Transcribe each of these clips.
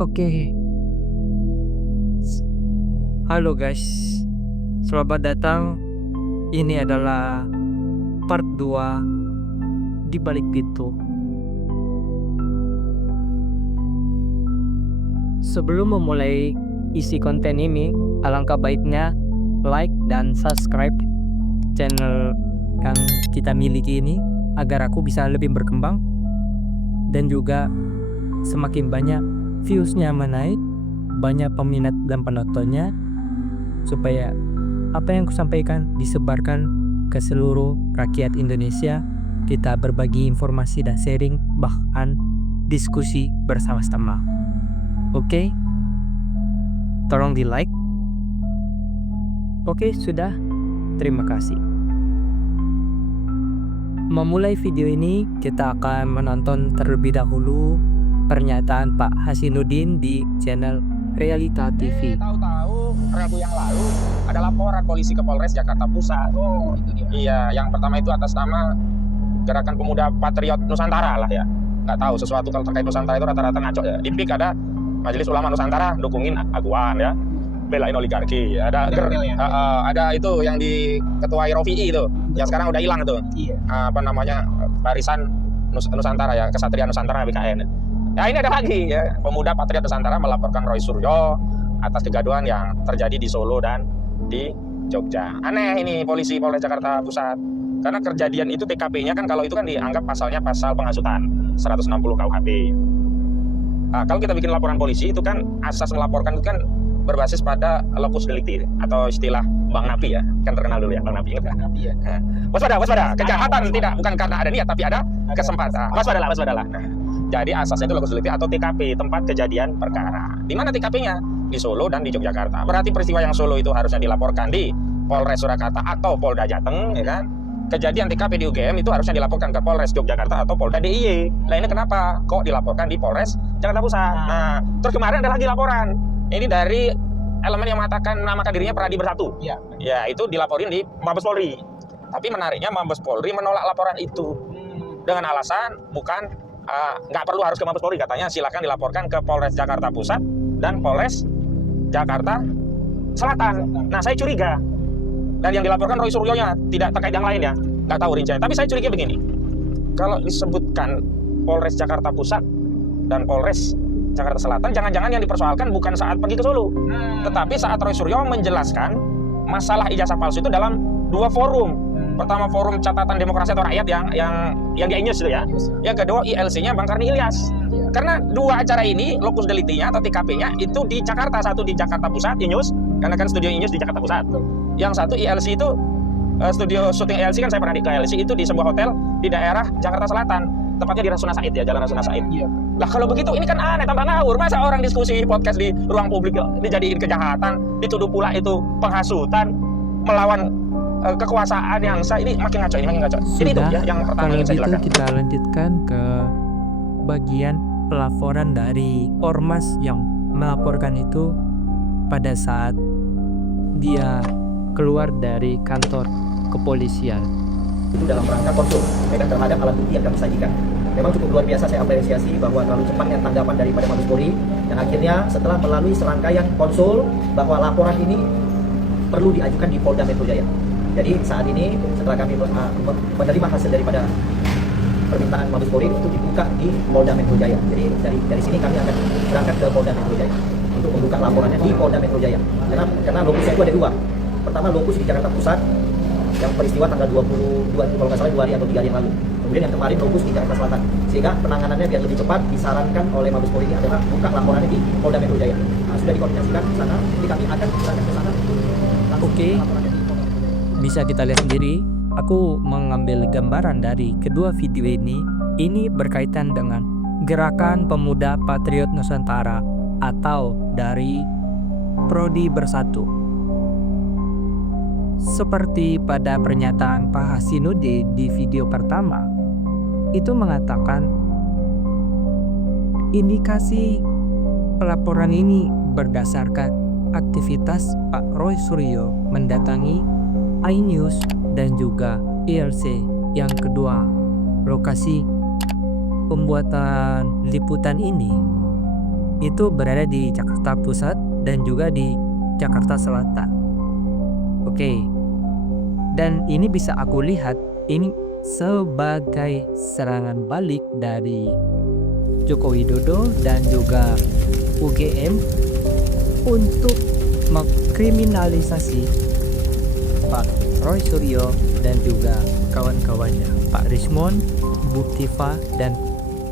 Oke. Halo guys, selamat datang. Ini adalah part 2 di balik pintu. Sebelum memulai isi konten ini, alangkah baiknya like dan subscribe channel yang kita miliki ini agar aku bisa lebih berkembang dan juga semakin banyak viewsnya menaik, banyak peminat dan penontonnya, supaya apa yang kusampaikan disebarkan ke seluruh rakyat Indonesia. Kita berbagi informasi dan sharing, bahkan diskusi bersama-sama. Oke? Tolong di like. Oke, sudah. Terima kasih. Memulai video ini, kita akan menonton terlebih dahulu pernyataan Pak Hasynuddin di channel Realita TV. Tahu-tahu Rabu yang lalu ada laporan polisi ke Polres Jakarta Pusat. Oh, itu dia. Iya, yang pertama itu atas nama Gerakan Pemuda Patriot Nusantara lah ya. Nggak tahu sesuatu kalau terkait Nusantara itu rata-rata ngaco ya. Di PIK ada Majelis Ulama Nusantara dukungin Aguan ya, belain oligarki. Ada itu yang di Ketua Rofi'i itu, yang sekarang udah hilang itu. Iya. Apa namanya, Barisan Nusantara ya, Kesatria Nusantara BKN. Ya ini ada lagi ya, Pemuda Patriot Nusantara melaporkan Roy Suryo atas kegaduhan yang terjadi di Solo dan di Jogja. Aneh ini polisi Polres Jakarta Pusat. Karena kejadian itu TKP-nya kan kalau itu kan dianggap pasalnya pasal penghasutan 160 KUHP. Nah, kalau kita bikin laporan polisi itu kan asas melaporkan itu kan berbasis pada locus delicti atau istilah Bang Napi ya. Kan terkenal dulu ya Bang Napi, ingat kan? Ya. Waspada, kejahatan tidak bukan karena ada niat tapi ada kesempatan. Waspadalah. Jadi asasnya itu locus delicti atau TKP, tempat kejadian perkara. Di mana TKP-nya? Di Solo dan di Yogyakarta. Berarti peristiwa yang Solo itu harusnya dilaporkan di Polres Surakarta atau Polda Jateng, ya kan? Kejadian TKP di UGM itu harusnya dilaporkan ke Polres Yogyakarta atau Polda DIY. Nah ini kenapa kok dilaporkan di Polres Jakarta Pusat? Nah, terus kemarin ada lagi laporan. Ini dari elemen yang mengatakan namakan dirinya Pradi Bersatu. Ya, itu dilaporin di Mabes Polri. Tapi menariknya Mabes Polri menolak laporan itu dengan alasan bukan nggak perlu harus ke Mabes Polri, katanya silakan dilaporkan ke Polres Jakarta Pusat dan Polres Jakarta Selatan. Nah saya curiga, dan yang dilaporkan Roy Suryonya, tidak terkait yang lain ya, nggak tahu rinciannya. Tapi saya curiga begini, kalau disebutkan Polres Jakarta Pusat dan Polres Jakarta Selatan, jangan-jangan yang dipersoalkan bukan saat pergi ke Solo, tetapi saat Roy Suryo menjelaskan masalah ijazah palsu itu dalam dua forum. Pertama forum catatan demokrasi atau rakyat yang di iNews itu ya. Yang kedua ILC-nya Bang Karni Ilyas. Karena dua acara ini locus delicti-nya atau TKP-nya itu di Jakarta, satu di Jakarta Pusat iNews, karena kan studio iNews di Jakarta Pusat. Yang satu ILC itu studio syuting ILC kan saya pernah di ILC itu di sebuah hotel di daerah Jakarta Selatan, tepatnya di Rasuna Said ya, Jalan Rasuna Said. Lah kalau begitu ini kan aneh, tambah ngawur. Masa orang diskusi podcast di ruang publik dijadiin kejahatan, dituduh pula itu penghasutan, melawan kekuasaan yang sah. Ini makin ngaco. Jadi itu ya yang pertama yang saya jelaskan. Kita lanjutkan ke bagian pelaporan dari ormas yang melaporkan itu pada saat dia keluar dari kantor kepolisian. Itu dalam rangka konsul terhadap alat bukti yang kami sajikan. Memang cukup luar biasa, saya apresiasi bahwa terlalu cepatnya tanggapan daripada Mabes Polri, dan akhirnya setelah melalui serangkaian konsul bahwa laporan ini perlu diajukan di Polda Metro Jaya. Jadi saat ini setelah kami menerima hasil daripada permintaan Mabes Polri untuk dibuka di Polda Metro Jaya. Jadi dari sini kami akan berangkat ke Polda Metro Jaya untuk membuka laporannya di Polda Metro Jaya. Karena lokusnya itu ada dua. Pertama lokus di Jakarta Pusat yang peristiwa tanggal 22 kalau nggak salah 2 hari atau 3 hari yang lalu. Kemudian yang kemarin lokus di Jakarta Selatan. Sehingga penanganannya biar lebih cepat disarankan oleh Mabes Polri ini adalah buka laporannya di Polda Metro Jaya. Nah, sudah dikoordinasikan di sana. Jadi kami akan berangkat ke sana. Oke. Bisa kita lihat sendiri, aku mengambil gambaran dari kedua video ini. Ini berkaitan dengan Gerakan Pemuda Patriot Nusantara atau dari Prodi Bersatu. Seperti pada pernyataan Pak Hasynuddin di video pertama, itu mengatakan indikasi pelaporan ini berdasarkan aktivitas Pak Roy Suryo mendatangi iNews dan juga ILC. Yang kedua, lokasi pembuatan liputan ini itu berada di Jakarta Pusat dan juga di Jakarta Selatan. Oke. Dan ini bisa aku lihat ini sebagai serangan balik dari Joko Widodo dan juga UGM untuk mengkriminalisasi Pak Roy Suryo dan juga kawan-kawannya, Pak Rismon, Bu Tifa, dan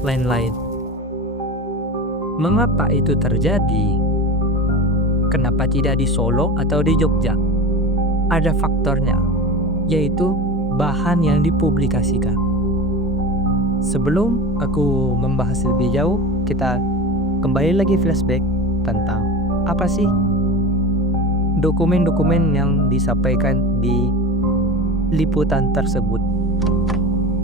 lain-lain. Mengapa itu terjadi? Kenapa tidak di Solo atau di Jogja? Ada faktornya, yaitu bahan yang dipublikasikan. Sebelum aku membahas lebih jauh, kita kembali lagi flashback tentang apa sih dokumen-dokumen yang disampaikan di liputan tersebut.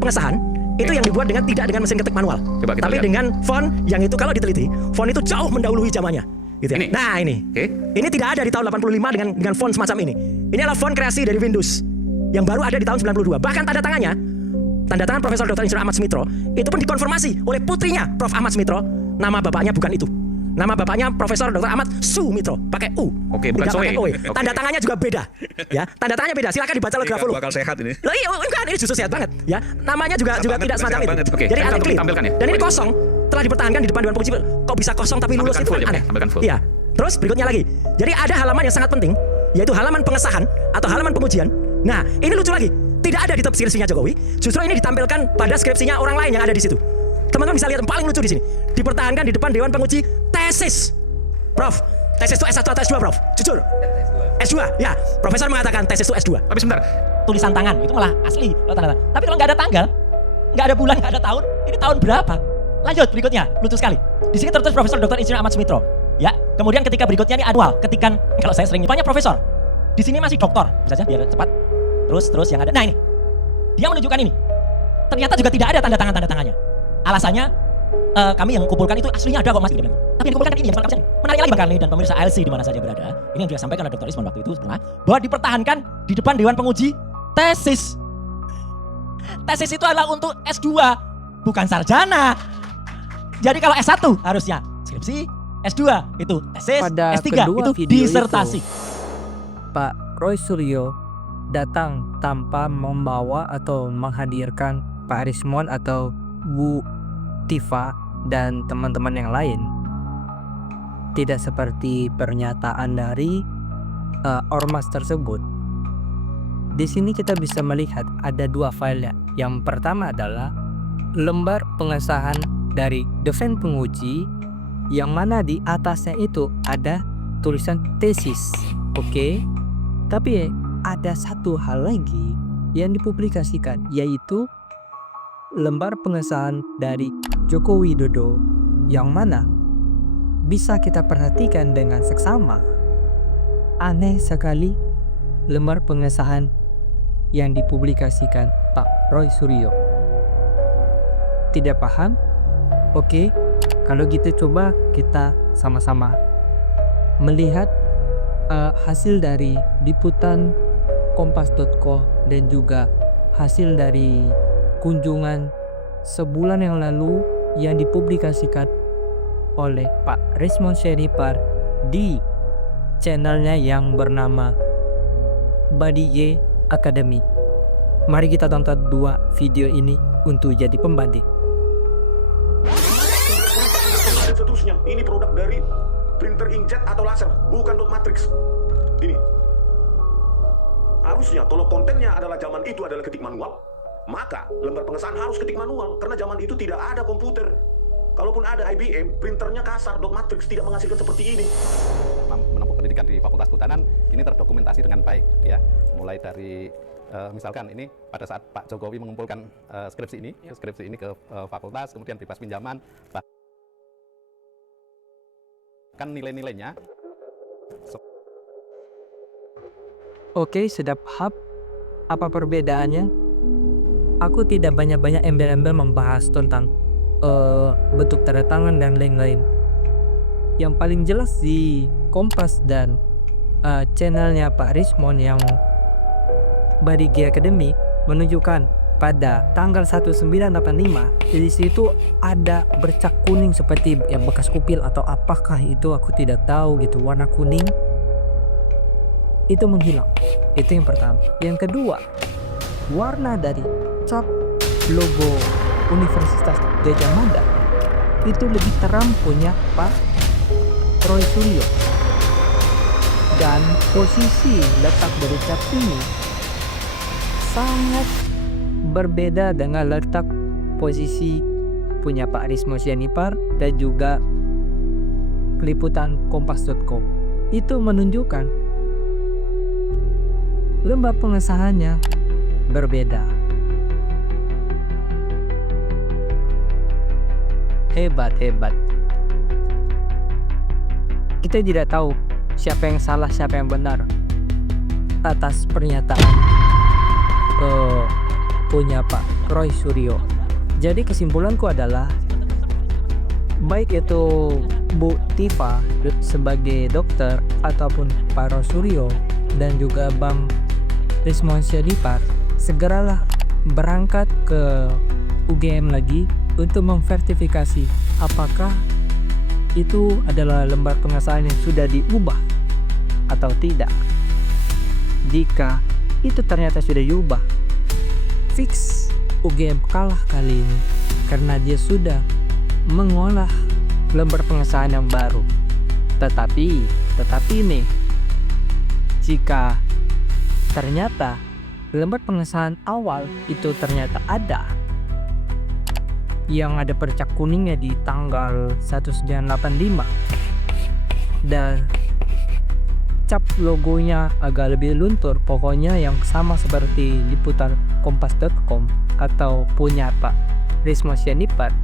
Pengesahan itu yang dibuat tidak dengan mesin ketik manual, tapi dengan font yang itu kalau diteliti, font itu jauh mendahului zamannya. Gitu ya. Nah ini tidak ada di tahun 85 dengan font semacam ini. Ini adalah font kreasi dari Windows yang baru ada di tahun 92. Bahkan tanda tangan Profesor Dr. Insinyur Ahmad Sumitro itu pun dikonfirmasi oleh putrinya Prof. Ahmad Sumitro. Nama bapaknya bukan itu. Nama bapaknya Profesor Dr. Ahmad Sumitro, pakai U. Oke, bukan tidak Soe. pakai O. Tanda tangannya juga beda. Ya, tanda tangannya beda. Silakan dibaca oleh grafologi. Bakal sehat ini. Loh, iya, bukan, ini justru sehat banget. Ya, namanya juga tidak semacam itu. Oke, Jadi bisa clean. ditampilkan ya? Dan ini kosong. Telah dipertahankan di depan Dewan Penguji. Kok bisa kosong tapi lulus, itu kan aneh. Tampilkan full. Iya. Terus berikutnya lagi. Jadi ada halaman yang sangat penting, yaitu halaman pengesahan atau halaman pengujian. Nah, ini lucu lagi. Tidak ada di skripsinya Jokowi. Justru ini ditampilkan pada skripsinya orang lain yang ada di situ. Teman-teman bisa lihat yang paling lucu di sini. Dipertahankan di depan Dewan Penguji tesis. Prof, tesis itu S1 atau S2, Prof? Jujur. S2, ya. Profesor mengatakan tesis itu S2. Tapi sebentar, Tulisan tangan, itu malah asli. Tapi kalau nggak ada tanggal, nggak ada bulan, nggak ada tahun, ini tahun berapa? Lanjut berikutnya, lucu sekali. Di sini tertulis Profesor Dr. Insinyur Ahmad Sumitro. Ya, kemudian ketika berikutnya ini anual, ketikan, kalau saya sering banyak profesor. Di sini masih doktor, bisa saja biar cepat. Terus yang ada. Nah ini, dia menunjukkan ini. Ternyata juga tidak ada tanda tangannya. Alasannya, kami yang kumpulkan itu aslinya ada kok Mas. Tapi yang dikumpulkan ini yang menariknya lagi Bang Karni dan pemirsa ALC di mana saja berada. Ini yang disampaikan oleh Dr. Isman waktu itu pernah bahwa dipertahankan di depan Dewan Penguji tesis. Tesis itu adalah untuk S2, bukan sarjana. Jadi kalau S1 harusnya skripsi, S2 itu tesis, Pada S3 kedua itu video disertasi. Pak Roy Suryo datang tanpa membawa atau menghadirkan Pak Rismon atau Bu Tifa dan teman-teman yang lain. Tidak seperti pernyataan dari ormas tersebut. Di sini kita bisa melihat ada dua filenya. Yang pertama adalah lembar pengesahan dari Dewan Penguji yang mana di atasnya itu ada tulisan tesis. Oke. Tapi ada satu hal lagi yang dipublikasikan, yaitu lembar pengesahan dari Joko Widodo yang mana bisa kita perhatikan dengan seksama. Aneh sekali lembar pengesahan yang dipublikasikan Pak Roy Suryo. Tidak paham? Oke, kalau gitu coba kita sama-sama melihat hasil dari liputan kompas.co dan juga hasil dari kunjungan sebulan yang lalu yang dipublikasikan oleh Pak Rismon Sheripar di channelnya yang bernama Badige Academy. Mari kita tonton dua video ini untuk jadi pembanding. Dan seterusnya, ini produk dari printer inkjet atau laser, bukan dot matrix. Ini harusnya kalau kontennya adalah zaman itu adalah ketik manual, maka lembar pengesahan harus ketik manual karena zaman itu tidak ada komputer. Kalaupun ada IBM, printernya kasar, dot matrix, tidak menghasilkan seperti ini. menempuh pendidikan di Fakultas Kehutanan ini terdokumentasi dengan baik ya. Mulai dari misalkan ini pada saat Pak Jokowi mengumpulkan skripsi ini ke fakultas, kemudian bebas pinjaman, bahkan nilai-nilainya. Oke, sudah paham apa perbedaannya? Aku tidak banyak-banyak embel-embel membahas tentang bentuk tanda tangan dan lain-lain. Yang paling jelas di Kompas dan channelnya Pak Rismon yang Badige Academy menunjukkan pada tanggal 1985 di situ ada bercak kuning seperti yang bekas kupil atau apakah itu aku tidak tahu gitu, warna kuning itu menghilang. Itu yang pertama. Yang kedua, warna dari cap logo Universitas Gadjah Mada itu lebih terang punya Pak Roy Suryo, dan posisi letak dari cap ini sangat berbeda dengan letak posisi punya Pak Rismo Sianipar dan juga peliputan kompas.com. Itu menunjukkan lembar pengesahannya berbeda. Hebat. Kita tidak tahu siapa yang salah, siapa yang benar atas pernyataan punya Pak Roy Suryo. Jadi kesimpulanku adalah baik itu Bu Tifa sebagai dokter ataupun Pak Roy Suryo dan juga Bang Rismon Sianipar segeralah berangkat ke UGM lagi untuk memverifikasi apakah itu adalah lembar pengesahan yang sudah diubah atau tidak. Jika itu ternyata sudah diubah, fix UGM kalah kali ini karena dia sudah mengolah lembar pengesahan yang baru. Tetapi nih, jika ternyata lembar pengesahan awal itu ternyata ada yang ada percak kuningnya di tanggal 1985 dan cap logonya agak lebih luntur, pokoknya yang sama seperti liputan kompas.com atau punya Pak Rismo Sianipar,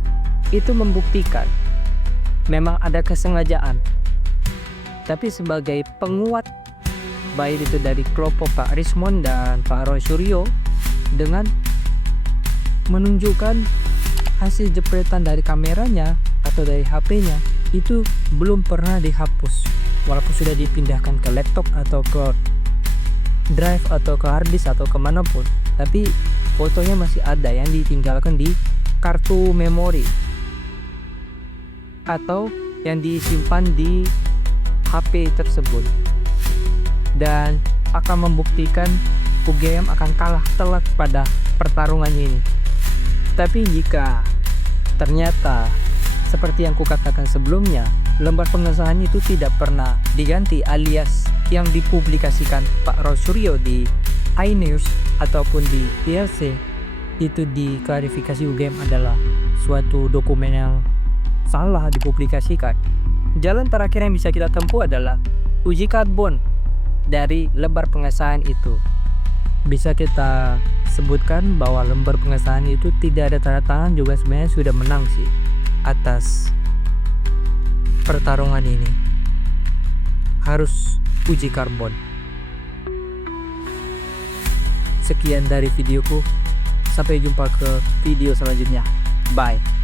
itu membuktikan memang ada kesengajaan. Tapi sebagai penguat baik itu dari kelompok Pak Rismon dan Pak Roy Suryo dengan menunjukkan hasil jepretan dari kameranya atau dari HP-nya itu belum pernah dihapus, walaupun sudah dipindahkan ke laptop atau ke drive atau ke hard disk atau kemanapun, tapi fotonya masih ada yang ditinggalkan di kartu memori atau yang disimpan di HP tersebut, dan akan membuktikan UGM akan kalah telak pada pertarungannya ini. Tapi jika ternyata seperti yang kukatakan sebelumnya, lembar pengesahan itu tidak pernah diganti alias yang dipublikasikan Pak Roy Suryo di iNews ataupun di ILC itu diklarifikasi UGM adalah suatu dokumen yang salah dipublikasikan. Jalan terakhir yang bisa kita tempuh adalah uji karbon dari lembar pengesahan itu. Bisa kita sebutkan bahwa lembar pengesahan itu tidak ada tanda tangan juga sebenarnya sudah menang sih atas pertarungan ini. Harus uji karbon. Sekian dari videoku. Sampai jumpa ke video selanjutnya. Bye.